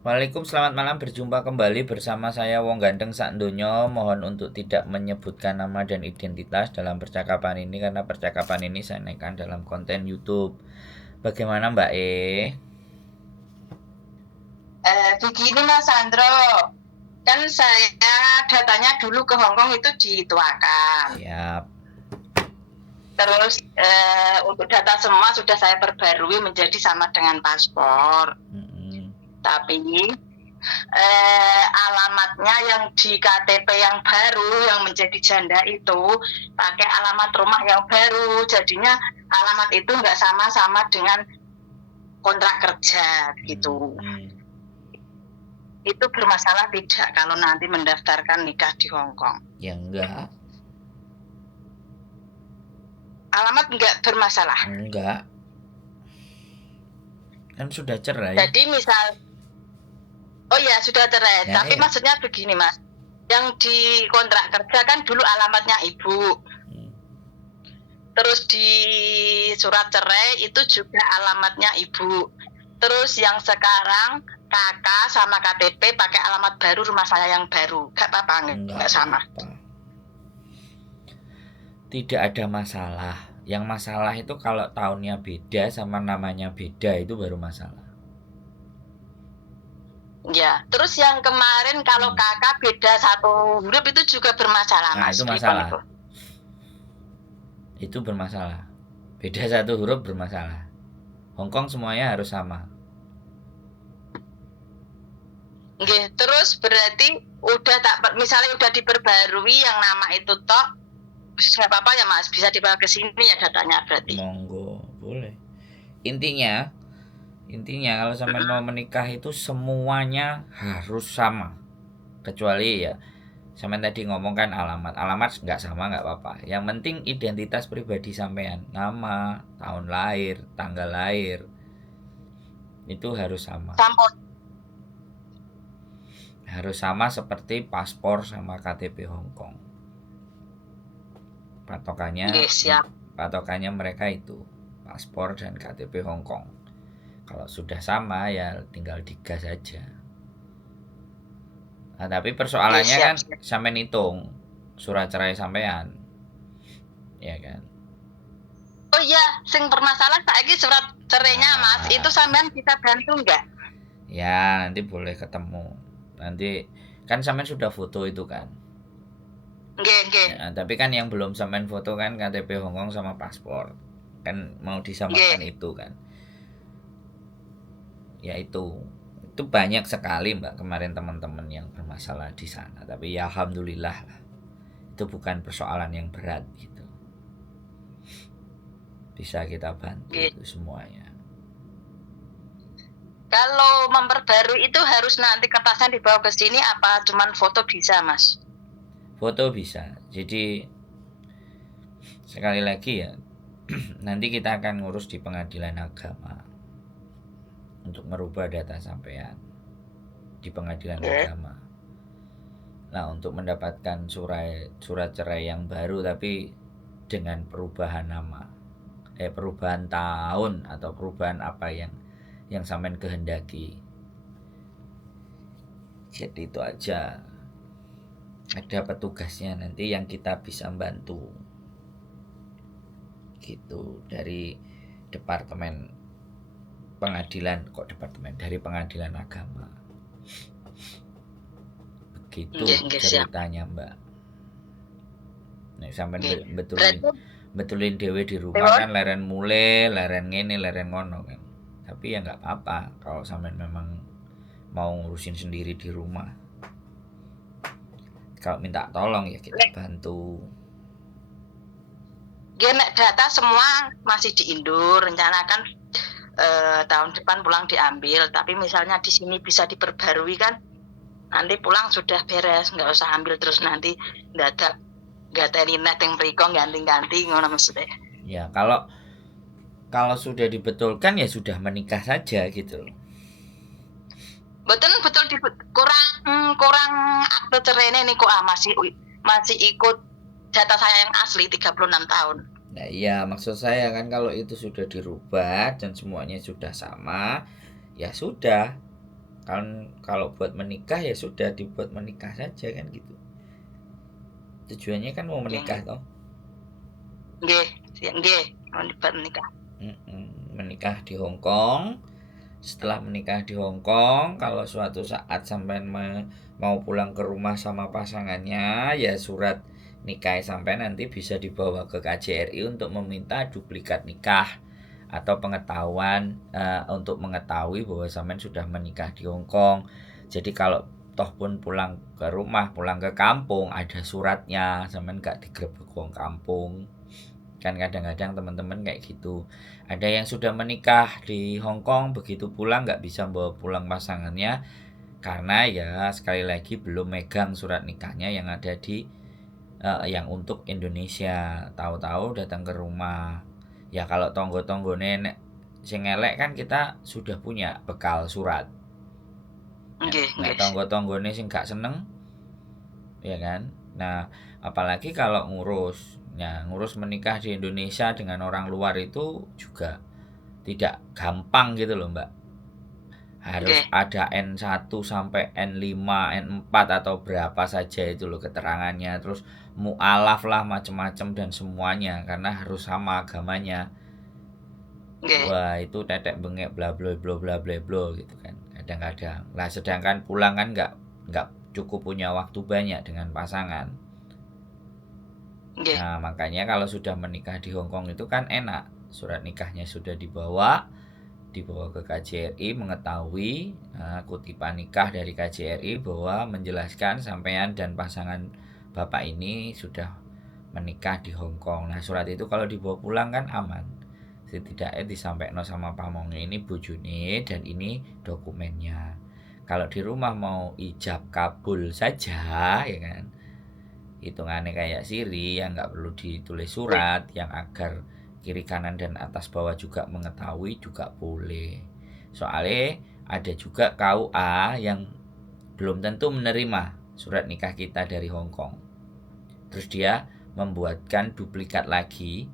Waalaikum selamat malam, berjumpa kembali bersama saya Wong Ganteng Sakdonyo. Mohon untuk tidak menyebutkan nama dan identitas dalam percakapan ini karena percakapan ini saya naikkan dalam konten YouTube. Bagaimana Mbak E? Begini Mas Sandro, kan saya datanya dulu ke Hong Kong itu dituakan. Siap. Terus untuk data semua sudah saya perbarui menjadi sama dengan paspor. Tapi alamatnya yang di KTP yang baru yang menjadi janda itu pakai alamat rumah yang baru, jadinya alamat itu nggak sama-sama dengan kontrak kerja gitu. Itu bermasalah tidak kalau nanti mendaftarkan nikah di Hong Kong? Ya enggak. Alamat enggak bermasalah? Enggak. Kan sudah cerai. Jadi misal, oh ya sudah cerai, Ya, tapi iya. maksudnya begini Mas, yang di kontrak kerja kan dulu alamatnya ibu, terus di surat cerai itu juga alamatnya ibu, terus yang sekarang kakak sama KTP pakai alamat baru rumah saya yang baru, gak apa-apa, enggak sama? Tidak ada masalah. Yang masalah itu kalau tahunnya beda sama namanya beda, itu baru masalah. Ya, terus yang kemarin kalau kakak beda satu huruf itu juga bermasalah Nah, Mas. itu masalah. Itu bermasalah. Beda satu huruf bermasalah. Hongkong semuanya harus sama. Nggih, terus berarti udah misalnya udah diperbarui yang nama itu toh, nggak apa-apa ya Mas, bisa dibawa ke sini ya datanya berarti. Monggo, boleh. Intinya kalau sampai mau menikah itu semuanya harus sama. Kecuali ya sampean tadi ngomong kan alamat nggak sama nggak apa-apa. Yang penting identitas pribadi sampean, nama, tahun lahir, tanggal lahir itu harus sama. Harus sama seperti paspor sama KTP Hongkong. Patokannya mereka itu paspor dan KTP Hongkong. Kalau sudah sama ya tinggal digas saja. Nah, tapi persoalannya kan sampean hitung surat cerai sampean. Ya kan? Oh iya, sing bermasalah saiki surat cerainya Mas, itu sampean bisa bantu enggak? Ya, nanti boleh ketemu. Nanti kan sampean sudah foto itu kan? Nggih. Ya, tapi kan yang belum sampean foto kan KTP Hongkong sama paspor. Kan mau disamakan itu kan. Ya itu banyak sekali Mbak kemarin teman-teman yang bermasalah di sana, tapi ya alhamdulillah lah itu bukan persoalan yang berat gitu, bisa kita bantu itu semuanya. Kalau memperbarui itu harus nanti kertasnya dibawa ke sini apa cuman foto bisa Mas? Foto bisa, jadi sekali lagi ya nanti kita akan ngurus di pengadilan agama untuk merubah data sampean di pengadilan agama. Nah, untuk mendapatkan surat cerai yang baru tapi dengan perubahan nama, perubahan tahun atau perubahan apa yang sampean kehendaki. Jadi itu aja. Ada petugasnya nanti yang kita bisa bantu. Gitu dari departemen pengadilan, dari pengadilan agama. Begitu ceritanya Mbak. Nek sampean betulin dhewe di rumah kan leren mule, leren ngene, leren ngono kan. Tapi ya nggak apa-apa kalau sampean memang mau ngurusin sendiri di rumah. Kalau minta tolong ya kita bantu. Nek data semua masih di Indo, rencanakan tahun depan pulang diambil. Tapi misalnya di sini bisa diperbarui kan, nanti pulang sudah beres, nggak usah ambil terus nanti dadak gateni net yang mriko ganti-ganti ngono maksudnya. Ya kalau sudah dibetulkan ya sudah menikah saja gitu loh. Betul kurang akte cerene niku masih ikut data saya yang asli 36 tahun. Nah iya, maksud saya kan kalau itu sudah dirubah dan semuanya sudah sama, ya sudah. Kan kalau buat menikah ya sudah dibuat menikah saja kan gitu. Tujuannya kan mau menikah toh. Nggih, nggih, mau dibuat menikah. Menikah di Hong Kong. Setelah menikah di Hong Kong, kalau suatu saat sampean mau pulang ke rumah sama pasangannya, ya surat nikah sampean nanti bisa dibawa ke KJRI untuk meminta duplikat nikah atau pengetahuan untuk mengetahui bahwa sampean sudah menikah di Hong Kong. Jadi kalau toh pun pulang ke rumah, pulang ke kampung, ada suratnya, sampean gak digrebek wong kampung. Kan kadang-kadang teman-teman kayak gitu. Ada yang sudah menikah di Hong Kong, begitu pulang nggak bisa bawa pulang pasangannya karena ya sekali lagi belum megang surat nikahnya yang ada di yang untuk Indonesia. Tahu-tahu datang ke rumah. Ya kalau tonggo-tonggo nenek sing elek kan kita sudah punya bekal surat. Nek tonggo-tonggone sing gak seneng ya kan. Nah, apalagi kalau ngurus menikah di Indonesia dengan orang luar itu juga tidak gampang gitu loh Mbak. Harus ada N1 sampai N5, N4 atau berapa saja itu loh keterangannya. Terus mu'alaf lah macam-macam dan semuanya karena harus sama agamanya. Wah itu tetek bengek bla bla bla bla bla bla gitu kan kadang-kadang. Lah sedangkan pulang kan nggak cukup punya waktu banyak dengan pasangan. Nah makanya kalau sudah menikah di Hong Kong itu kan enak, surat nikahnya sudah dibawa ke KJRI, mengetahui kutipan nikah dari KJRI bahwa menjelaskan sampean dan pasangan bapak ini sudah menikah di Hong Kong. Nah surat itu kalau dibawa pulang kan aman, setidaknya disampaikan sama pamonge ini bojone dan ini dokumennya. Kalau di rumah mau ijab kabul saja ya kan, hitungannya kayak siri yang nggak perlu ditulis surat, yang agar kiri kanan dan atas bawah juga mengetahui juga boleh. Soalnya ada juga KUA yang belum tentu menerima surat nikah kita dari Hong Kong. Terus dia membuatkan duplikat lagi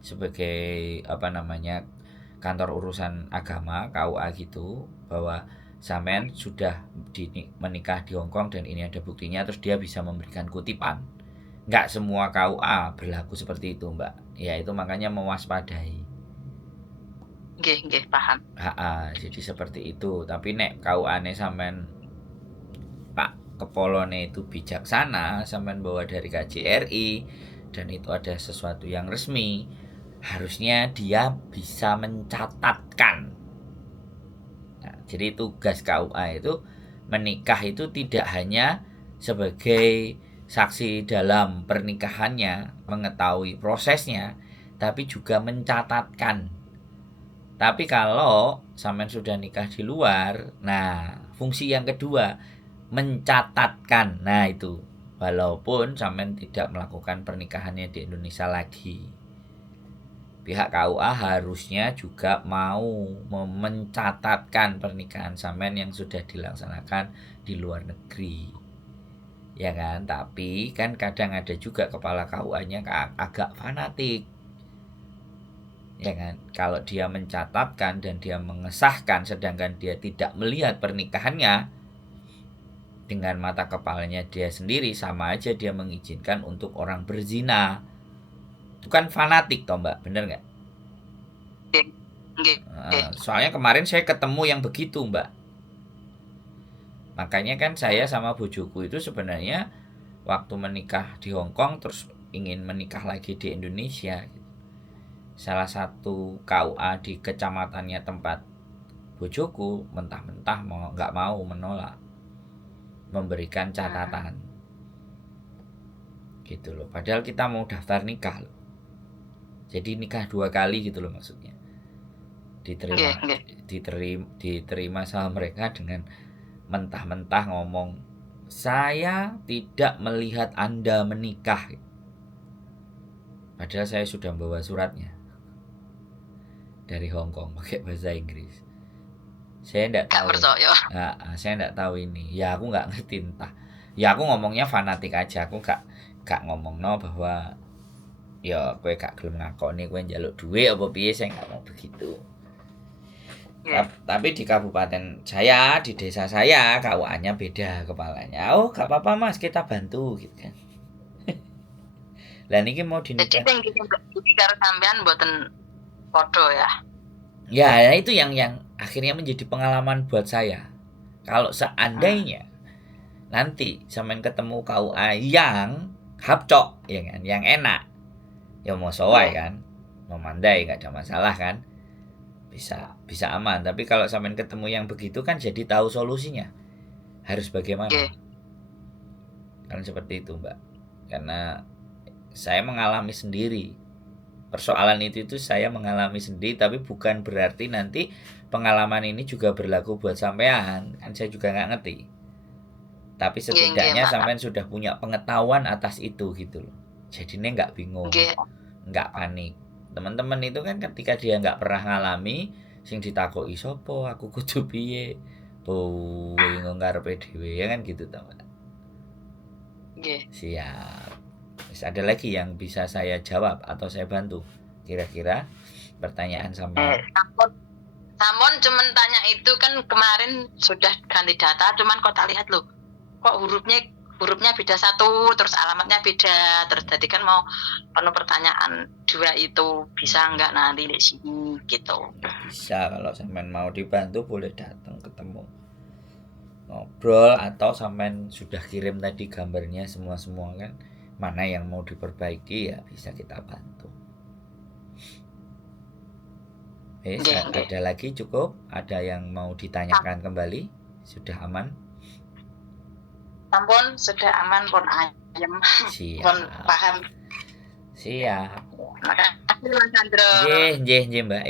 sebagai kantor urusan agama KUA gitu, bahwa sampean sudah menikah di Hong Kong dan ini ada buktinya, terus dia bisa memberikan kutipan. Nggak semua KUA berlaku seperti itu Mbak. Ya itu makanya mewaspadai. Nggih, paham. Jadi seperti itu. Tapi nek KUA-ne sampean Pak Kepolone itu bijaksana, sampean bawa dari KJRI dan itu ada sesuatu yang resmi, harusnya dia bisa mencatatkan. Nah, jadi tugas KUA itu menikah itu tidak hanya sebagai saksi dalam pernikahannya, mengetahui prosesnya, tapi juga mencatatkan. Tapi kalau sampean sudah nikah di luar, nah fungsi yang kedua mencatatkan. Nah itu walaupun sampean tidak melakukan pernikahannya di Indonesia lagi, pihak KUA harusnya juga mau mencatatkan pernikahan sampean yang sudah dilaksanakan di luar negeri. Ya kan, tapi kan kadang ada juga kepala KUA-nya agak fanatik. Ya kan, kalau dia mencatatkan dan dia mengesahkan sedangkan dia tidak melihat pernikahannya dengan mata kepalanya dia sendiri, sama aja dia mengizinkan untuk orang berzina. Itu kan fanatik toh Mbak, bener nggak? Soalnya kemarin saya ketemu yang begitu Mbak. Makanya kan saya sama bojoku itu sebenarnya waktu menikah di Hong Kong terus ingin menikah lagi di Indonesia. Salah satu KUA di kecamatannya tempat bojoku mentah-mentah nggak mau menolak memberikan catatan. Gitu loh. Padahal kita mau daftar nikah loh. Jadi nikah 2 kali gitu loh maksudnya. Diterima sama mereka dengan mentah-mentah ngomong, saya tidak melihat Anda menikah. Padahal saya sudah membawa suratnya dari Hong Kong pakai bahasa Inggris. Saya tidak tahu. Saya tidak tahu ini. Ya aku nggak ngerti entah. Ya aku ngomongnya fanatik aja. Aku gak ngomong bahwa ya kowe gak gelem ngakoni kowe njaluk duit apa piye, saya nggak mau begitu. Tapi di kabupaten saya, di desa saya, KUA-nya beda kepalanya. Oh, gak apa-apa Mas, kita bantu gitu kan. Lah niki mau Jadi dinikah. sing iki karo sampean mboten padha ya. Ya, itu yang akhirnya menjadi pengalaman buat saya. Kalau seandainya nanti sampean ketemu KUA yang hapcok ya kan, yang enak. Ya mau sowai kan, mau mandai nggak ada masalah kan, bisa aman. Tapi kalau sampean ketemu yang begitu kan jadi tahu solusinya harus bagaimana, kan seperti itu Mbak. Karena saya mengalami sendiri persoalan itu saya mengalami sendiri, tapi bukan berarti nanti pengalaman ini juga berlaku buat sampean, kan saya juga nggak ngerti. Tapi setidaknya sampean sudah punya pengetahuan atas itu gitu loh. Jadinya nggak bingung, nggak panik. Teman-teman itu kan ketika dia nggak pernah ngalami, sing ditakoki sopo, aku kudu piye, bingung karepe dhewe ya kan gitu teman. Siap. Ada lagi yang bisa saya jawab atau saya bantu? Kira-kira pertanyaan sampean. Namun cuman tanya itu kan kemarin sudah ganti data, cuman kok tak lihat loh, kok hurufnya beda satu, terus alamatnya beda, terus tadi kan mau penuh pertanyaan 2 itu bisa nggak nanti di sini gitu. Bisa, kalau sampean mau dibantu boleh datang ketemu ngobrol, atau sampean sudah kirim tadi gambarnya semua kan, mana yang mau diperbaiki ya bisa kita bantu. Ada lagi cukup? Ada yang mau ditanyakan kembali? Sudah aman? Ampun, sudah aman pun ayam. Siap. Pun paham. Siap. Makasih Mas Sandro. Nggih Mbak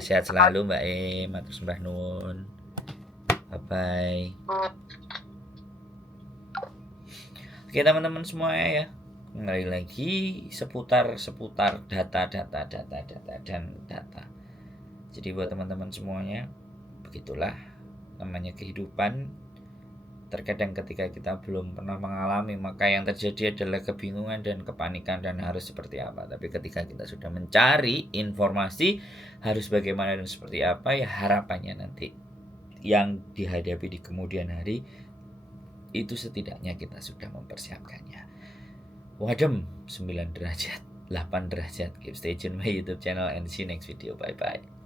sehat selalu Mbak matur sembah nuwun. Bye. Oke teman-teman semua ya. Kembali lagi seputar data dan data. Jadi buat teman-teman semuanya, begitulah namanya kehidupan. Terkadang ketika kita belum pernah mengalami, maka yang terjadi adalah kebingungan dan kepanikan dan harus seperti apa. Tapi ketika kita sudah mencari informasi harus bagaimana dan seperti apa, ya harapannya nanti yang dihadapi di kemudian hari itu setidaknya kita sudah mempersiapkannya. Wadem 9 derajat, 8 derajat. Keep stay tune my YouTube channel and see you next video. Bye bye.